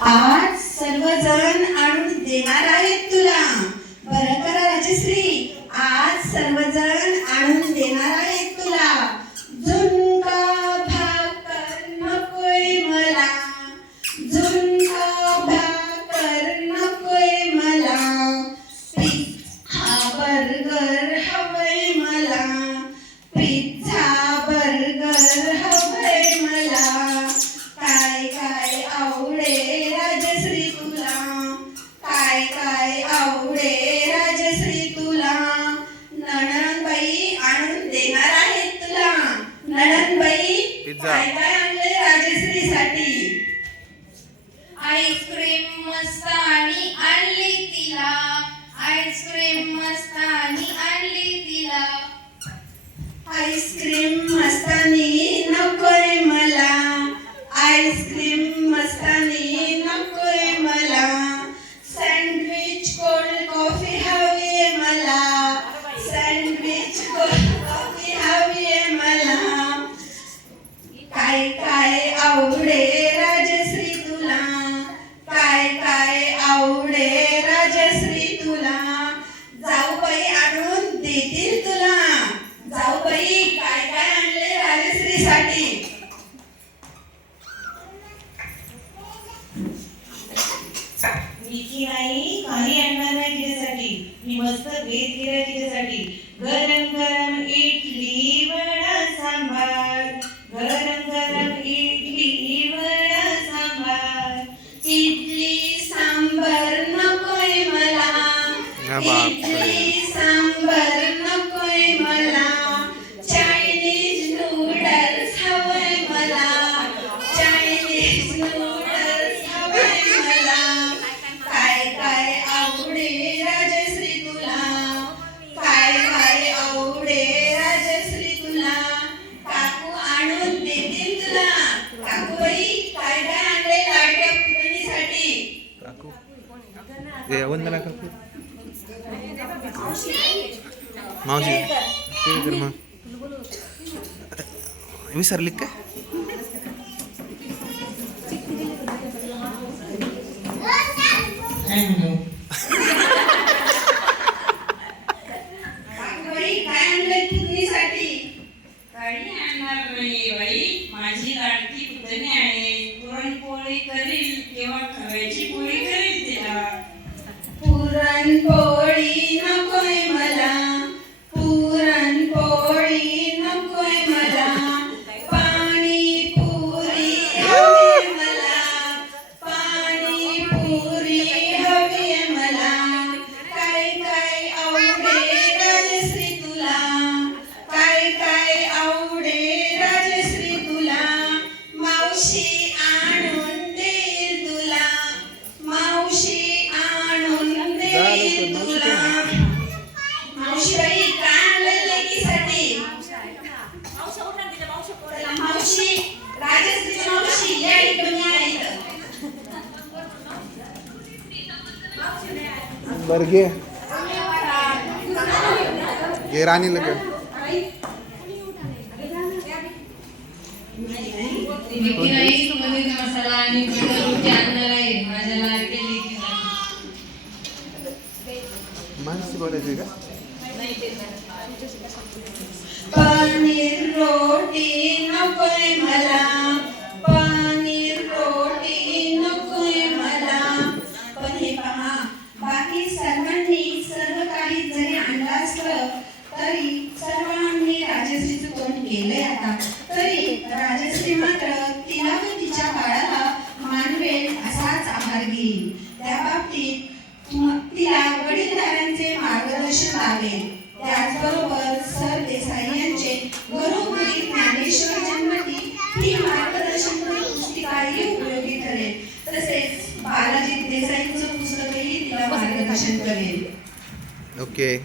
आज सर्वजण आणून देणार आहेत तुला. बरं करा राजश्री, आज सर्वजण आणून देणार आहेत तुला. झुणका भाकर नकोय मला, झुणका भाकर नकोय मला. पिझ्झा बर्गर हवंय मला, पिझ्झा बर्गर हवंय मला. काय काय आवडे राजश्री तुला, काय काय आवडे राजश्री तुला. नणंदबाई आणून देणार आहेत तुला. नणंदबाई काय काय आणले राजश्रीसाठी. आईस्क्रीम मस्तानी आणली तिला, आईस्क्रीम मस्तानी आणली तिला. आईस्क्रीम मस्तानी नकोय मला, आईस्क्रीम मस्तानी नकोय मला. सँडविच कोल्ड कॉफी हवीये मला, सँडविच कोल्ड कॉफी हवीये मला. काय काय आवडे राजश्री तुला, काय काय आवडे राजश्री तुला. जाऊबाई आणून देतील तुला. जाऊबाई काय काय आणले राजश्रीसाठी. मीठी नाही, काही आणणार नाही तिच्यासाठी. मी मस्त भेट केलाय तिच्यासाठी. गरम गरम इडली वडा सांबार, गरम गरम इडली वडा सांबार. इडली सांबर नकोय मला, इडली सांबर नकोय मला. चायनीज नूडल्स हवंय मला, चायनीज नूडल्स हवंय मला. काय काय आवडे राजश्री तुला, काय काय आवडे राजश्री तुला. काकू आणून देतील तुला. काकूबाई काय काय आणले लाडक्या पुतणीसाठी. काकू ए वंदना काकू मावशी ते कर मग विसरली काय. काय म्हणू? काकूबाई काय आणले पुतणीसाठी. काही आणणार नाही बाई, माझी लाडकी पुतणी आहे. पुरणपोळी करील तेव्हा खव्याची पोळी करील तिला. पुरणपोळी नकोय मला, पुरणपोळी नकोय मला. पाणीपुरी हवीये मला, पाणीपुरी हवीये मला. काय काय आवडे राजश्री तुला, काय काय आवडे राजश्री तुला. मावशी आणून देईल तुला, मावशी आणून देईल तुला. मावशीबाई काय आणलं लेकीसाठी. चला मावशी, राजश्रीची मावशी या इकडून या इथं. बर घे राणी लग लेकीलाही पनीर मसाला आणि बटर रोटी आणणार आहे माझ्या लाडक्या लेकीला. माणसी बोलायची का. पनीर रोटी नकोय मला, पनीर रोटी नकोय मला. पण हे पहा, बाकी सर्वांनी सर्व काही जरी आणलं असलं तरी सर्वांनी राजश्रीचं तोंड केलंय आता. तरी राजश्री मात्र तिला व तिच्या बाळाला मानवेल असाच आहार घेईल. त्या बाबतीत तिला वडीलधाऱ्यांचे मार्गदर्शन लाभेल. त्याचबरोबर सर देसाई यांचे घरोघरी ज्ञानेश्वर जन्मठी ही मार्गदर्शनपर पुस्तिकाही उपयोगी ठरेल. तसेच बालाजी देसाईंचं पुस्तकही तिला मार्गदर्शन करेल. ओके.